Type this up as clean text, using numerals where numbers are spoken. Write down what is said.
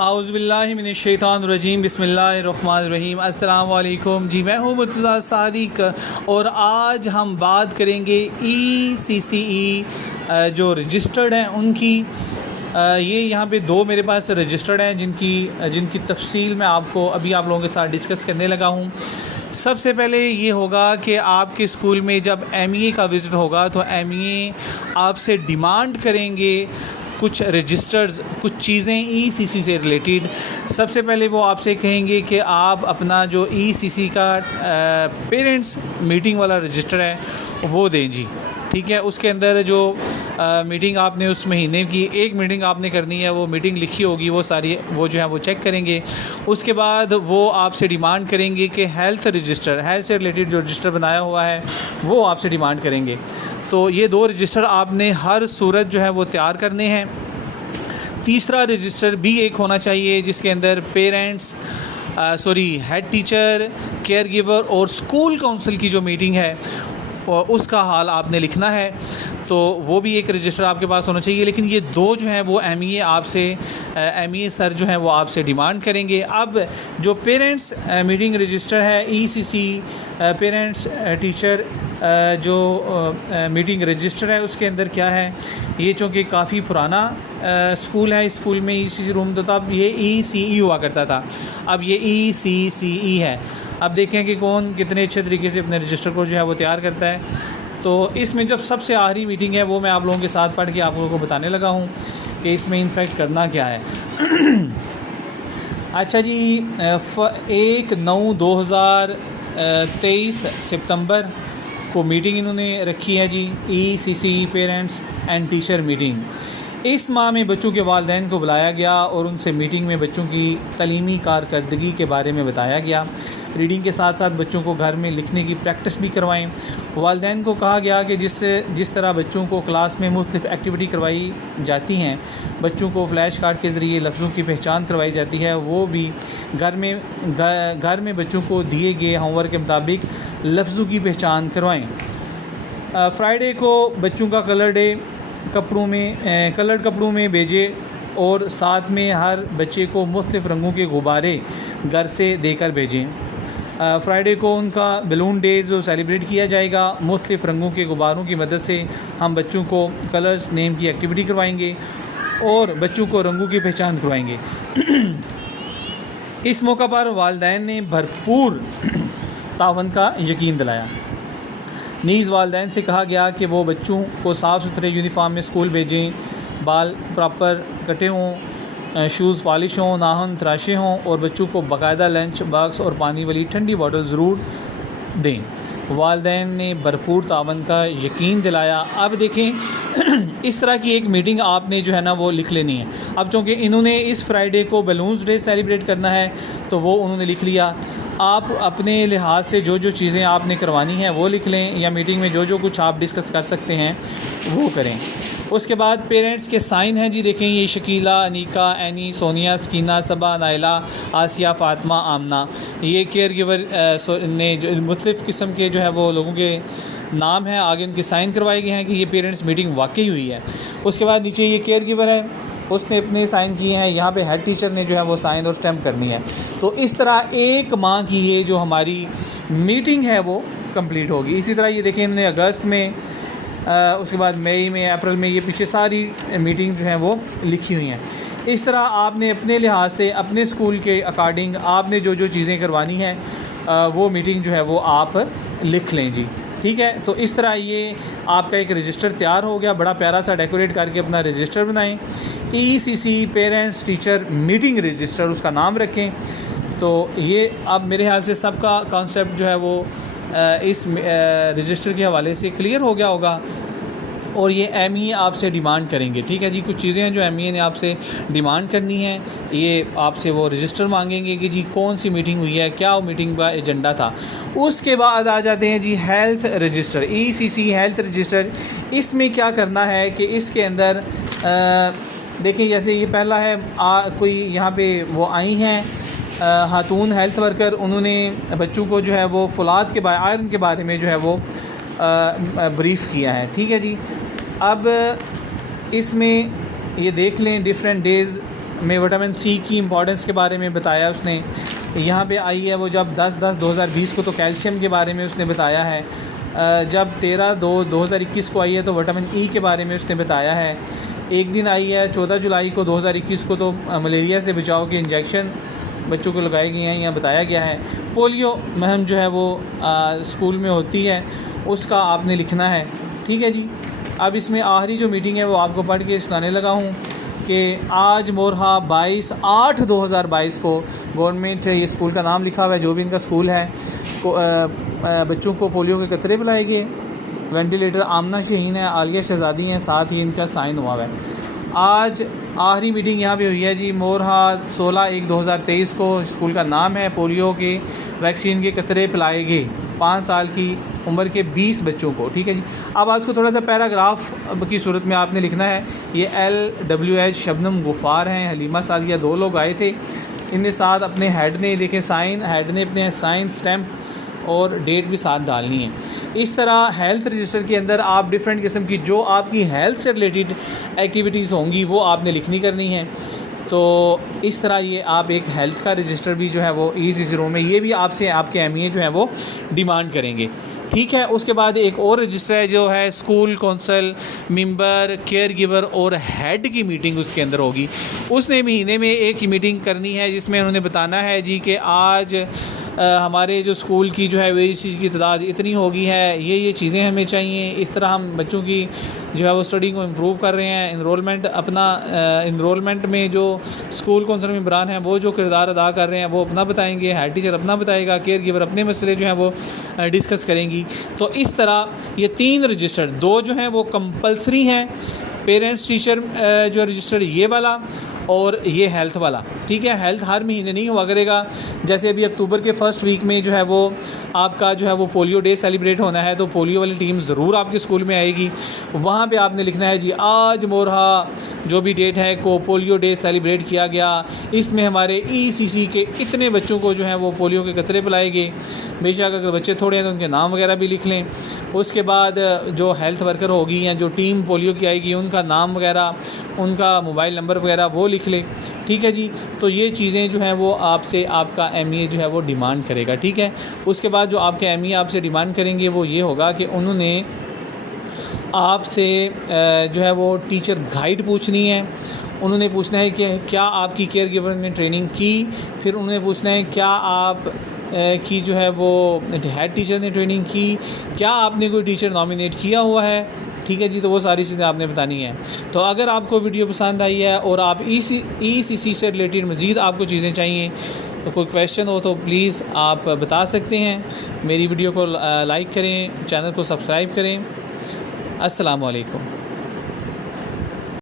आऊज़ुबिल्लाहि मिनश्शैतानिर्रजीम बिस्मिल्लाहिर्रहमानिर्रहीम। अस्सलाम वालेकुम जी, मैं हूँ मुर्तज़ा सादिक और आज हम बात करेंगे ECCE जो रजिस्टर्ड हैं उनकी। ये यहाँ पे दो मेरे पास रजिस्टर्ड हैं जिनकी तफसील मैं आपको अभी आप लोगों के साथ डिस्कस करने लगा हूँ। सबसे पहले ये होगा कि आपके स्कूल में जब MEA का विज़िट होगा तो MEA आपसे डिमांड करेंगे कुछ रजिस्टर्स, कुछ चीज़ें ECC से रिलेटेड। सबसे पहले वो आपसे कहेंगे कि आप अपना जो ECC का पेरेंट्स मीटिंग वाला रजिस्टर है वो दें जी, ठीक है। उसके अंदर जो मीटिंग आपने उस महीने की एक मीटिंग आपने करनी है, वो मीटिंग लिखी होगी, वो सारी वो जो है वो चेक करेंगे। उसके बाद वो आपसे डिमांड करेंगे कि हेल्थ रजिस्टर, हेल्थ से रिलेटेड जो रजिस्टर बनाया हुआ है वो आपसे डिमांड करेंगे। तो ये दो रजिस्टर आपने हर सूरत जो है वो तैयार करने हैं। तीसरा रजिस्टर भी एक होना चाहिए जिसके अंदर parents head teacher, care giver और स्कूल काउंसिल की जो मीटिंग है उसका हाल आपने लिखना है। तो वो भी एक रजिस्टर आपके पास होना चाहिए। लेकिन ये दो जो हैं वो MEA सर जो हैं वो आपसे डिमांड करेंगे। अब जो पेरेंट्स मीटिंग रजिस्टर है ECC पेरेंट्स टीचर जो मीटिंग रजिस्टर है उसके अंदर क्या है, ये चूँकि काफ़ी पुराना स्कूल है, इस स्कूल में ECC रूम तो तब ये ECE हुआ करता था, अब ये ECCE है। अब देखें कि कौन कितने अच्छे तरीके से अपने रजिस्टर को जो है वो तैयार करता है। तो इसमें जब सबसे आखिरी मीटिंग है वो मैं आप लोगों के साथ पढ़ के आप लोगों को बताने लगा हूँ कि इसमें इनफैक्ट करना क्या है। अच्छा जी, 1/9/2023 सितंबर को मीटिंग इन्होंने रखी है जी, ECC parents and teacher meeting. इस माह में बच्चों के वालिदैन को बुलाया गया और उनसे मीटिंग में बच्चों की तलीमी कारकर्दगी के बारे में बताया गया। रीडिंग के साथ साथ बच्चों को घर में लिखने की प्रैक्टिस भी करवाएं। वालिदैन को कहा गया कि जिस तरह बच्चों को क्लास में मुख्तलिफ़ एक्टिविटी करवाई जाती हैं, बच्चों को फ़्लैश कार्ड के ज़रिए लफ्ज़ों की पहचान करवाई जाती है, वो भी घर में बच्चों को दिए गए होमवर्क के मुताबिक लफ्ज़ों की पहचान करवाएँ। फ्राइडे को बच्चों का कलर्ड कपड़ों में भेजें और साथ में हर बच्चे को मुख्तलिफ़ रंगों के गुब्बारे घर से देकर भेजें। फ्राइडे को उनका बलून डे जो सेलिब्रेट किया जाएगा, मुख्तलिफ़ रंगों के गुब्बारों की मदद से हम बच्चों को कलर्स नेम की एक्टिविटी करवाएंगे और बच्चों को रंगों की पहचान करवाएंगे। इस मौका पर वालिदैन ने भरपूर तावन का यकीन दिलाया। नीज़ वालिदैन से कहा गया कि वो बच्चों को साफ़ सुथरे यूनिफॉर्म में स्कूल भेजें, बाल प्रॉपर कटे हों, शूज़ पॉलिश हों, नाखून तराशे हों और बच्चों को बाकायदा लंच बॉक्स और पानी वाली ठंडी बोतल ज़रूर दें। वालिदैन ने भरपूर तावन का यकीन दिलाया। अब देखें इस तरह की एक मीटिंग आपने जो है ना वो लिख लेनी है। अब चूँकि इन्होंने इस फ्राइडे को बलून्स डे सेलिब्रेट करना है तो वो उन्होंने लिख लिया। आप अपने लिहाज से जो जो चीज़ें आपने करवानी हैं वो लिख लें, या मीटिंग में जो जो कुछ आप डिस्कस कर सकते हैं वो करें। उसके बाद पेरेंट्स के साइन हैं जी, देखें ये शकीला, अनीका, एनी, सोनिया, सकीना, सबा, नाइला, आसिया, फ़ातिमा, आमना। ये केयर गिवर ने जो मुख्तलिफ़ किस्म के जो है वो लोगों के नाम हैं, आगे उनके साइन करवाए गए हैं कि ये पेरेंट्स मीटिंग वाकई हुई है। उसके बाद नीचे ये केयर गिवर है, उसने अपने साइन किए हैं, यहाँ पे हेड टीचर ने जो है वो साइन और स्टैम्प करनी है। तो इस तरह एक माह की ये जो हमारी मीटिंग है वो कंप्लीट होगी। इसी तरह ये देखें इन्होंने अगस्त में, उसके बाद मई में, अप्रैल में, ये पीछे सारी मीटिंग जो हैं वो लिखी हुई हैं। इस तरह आपने अपने लिहाज से अपने स्कूल के अकॉर्डिंग आपने जो जो चीज़ें करवानी हैं वो मीटिंग जो है वो आप लिख लें जी, ठीक है। तो इस तरह ये आपका एक रजिस्टर तैयार हो गया। बड़ा प्यारा सा डेकोरेट करके अपना रजिस्टर बनाएं, ECC parents teacher meeting register उसका नाम रखें। तो ये अब मेरे ख्याल से सबका कॉन्सेप्ट जो है वो इस रजिस्टर के हवाले से क्लियर हो गया होगा। और ये MEA आपसे डिमांड करेंगे, ठीक है जी। कुछ चीज़ें हैं जो MEA ने आपसे डिमांड करनी है, ये आपसे वो रजिस्टर मांगेंगे कि जी कौन सी मीटिंग हुई है, क्या वो मीटिंग का एजेंडा था। उसके बाद आ जाते हैं जी health register, ECC health register. इसमें क्या करना है कि इसके अंदर देखिए जैसे ये पहला है कोई यहाँ पे वो आई हैं खातून हेल्थ वर्कर, उन्होंने बच्चों को जो है वो फौलाद के आयरन के बारे में जो है वो ब्रीफ़ किया है, ठीक है जी। अब इसमें ये देख लें डिफरेंट डेज़ में विटामिन सी की इम्पोर्टेंस के बारे में बताया उसने। यहाँ पे आई है वो जब 10/10/2020 को तो कैल्शियम के बारे में उसने बताया है। जब 13/2/2021 को आई है तो विटामिन ई के बारे में उसने बताया है। एक दिन आई है 14 जुलाई को 2021 को तो मलेरिया से बचाव के इंजेक्शन बच्चों को लगाए गए हैं, यहाँ बताया गया है। पोलियो मुहिम जो है वो स्कूल में होती है, उसका आपने लिखना है, ठीक है जी। अब इसमें आखिरी जो मीटिंग है वो आपको पढ़ के सुनाने लगा हूँ कि आज मोरहा 22/8/2022 को गवर्नमेंट, ये स्कूल का नाम लिखा हुआ है जो भी इनका स्कूल है, बच्चों को पोलियो के कतरे पिलाए गए। वेंटिलेटर आमना शहीन है, आलिया शहज़ादी हैं, साथ ही इनका साइन हुआ है। आज आखिरी मीटिंग यहाँ पे हुई है जी मोरहा 16/1/2023 को। स्कूल का नाम है पोलियो के वैक्सीन के कतरे पिलाए गए 5 साल की उम्र के 20 बच्चों को, ठीक है जी। अब आज को थोड़ा सा पैराग्राफ की सूरत में आपने लिखना है। ये LWH शबनम गुफ़ार हैं, हलीमा सादिया, 2 लोग आए थे। इनके साथ अपने हेड ने देखे साइन, हेड ने अपने साइन, स्टैम्प और डेट भी साथ डालनी है। इस तरह हेल्थ रजिस्टर के अंदर आप डिफरेंट किस्म की जो आपकी हेल्थ से रिलेटेड एक्टिविटीज़ होंगी वो आपने लिखनी करनी है। तो इस तरह ये आप एक हेल्थ का रजिस्टर भी जो है वो ECC में ये भी आपसे आपके ME जो है वो डिमांड करेंगे, ठीक है। उसके बाद एक और रजिस्टर है जो है school council member, care giver और हेड की मीटिंग उसके अंदर होगी। उसने महीने में एक ही मीटिंग करनी है जिसमें उन्होंने बताना है जी कि आज हमारे जो स्कूल की जो है वेकेंसी की तादाद इतनी होगी है, ये चीज़ें हमें चाहिए। इस तरह हम बच्चों की जो है वो स्टडी को इम्प्रूव कर रहे हैं। इनरोलमेंट में जो स्कूल काउंसिल मेंबरान हैं वो जो किरदार अदा कर रहे हैं वो अपना बताएंगे, हेड टीचर अपना बताएगा, केयर गिवर अपने मसले जो हैं वो डिस्कस करेंगी। तो इस तरह ये 3 रजिस्टर, 2 जो हैं वो कंपलसरी हैं, पेरेंट्स टीचर जो रजिस्टर ये वाला और ये हेल्थ वाला, ठीक है। हेल्थ हर महीने नहीं हुआ करेगा। जैसे अभी अक्टूबर के फर्स्ट वीक में जो है वो आपका जो है वो पोलियो डे सेलिब्रेट होना है, तो पोलियो वाली टीम ज़रूर आपके स्कूल में आएगी। वहाँ पे आपने लिखना है जी आज मोरहा जो भी डेट है को पोलियो डे सेलिब्रेट किया गया, इसमें हमारे ECC के इतने बच्चों को जो है वो पोलियो के कतरे पिलाए गए। बेशक अगर बच्चे थोड़े हैं तो उनके नाम वगैरह भी लिख लें। उसके बाद जो हेल्थ वर्कर होगी या जो टीम पोलियो की आएगी उनका नाम वगैरह, उनका मोबाइल नंबर वगैरह वो लिख लें, ठीक है जी। तो ये चीज़ें जो हैं वो आपसे आपका ME जो है वो डिमांड करेगा, ठीक है। उसके बाद जो आपके ME आपसे डिमांड करेंगे वो ये होगा कि उन्होंने आपसे जो है वो टीचर गाइड पूछनी है। उन्होंने पूछना है कि क्या आपकी केयर गिवर ने ट्रेनिंग की, फिर उन्होंने पूछना है क्या आप की जो है वो हेड टीचर ने ट्रेनिंग की, क्या आपने कोई टीचर नॉमिनेट किया हुआ है, ठीक है जी। तो वो सारी चीज़ें आपने बतानी है। तो अगर आपको वीडियो पसंद आई है और आप ECC से रिलेटेड मज़ीद आपको चीज़ें चाहिए, तो कोई क्वेश्चन हो तो प्लीज़ आप बता सकते हैं। मेरी वीडियो को लाइक करें, चैनल को सब्सक्राइब करें। अस्सलाम वालेकुम।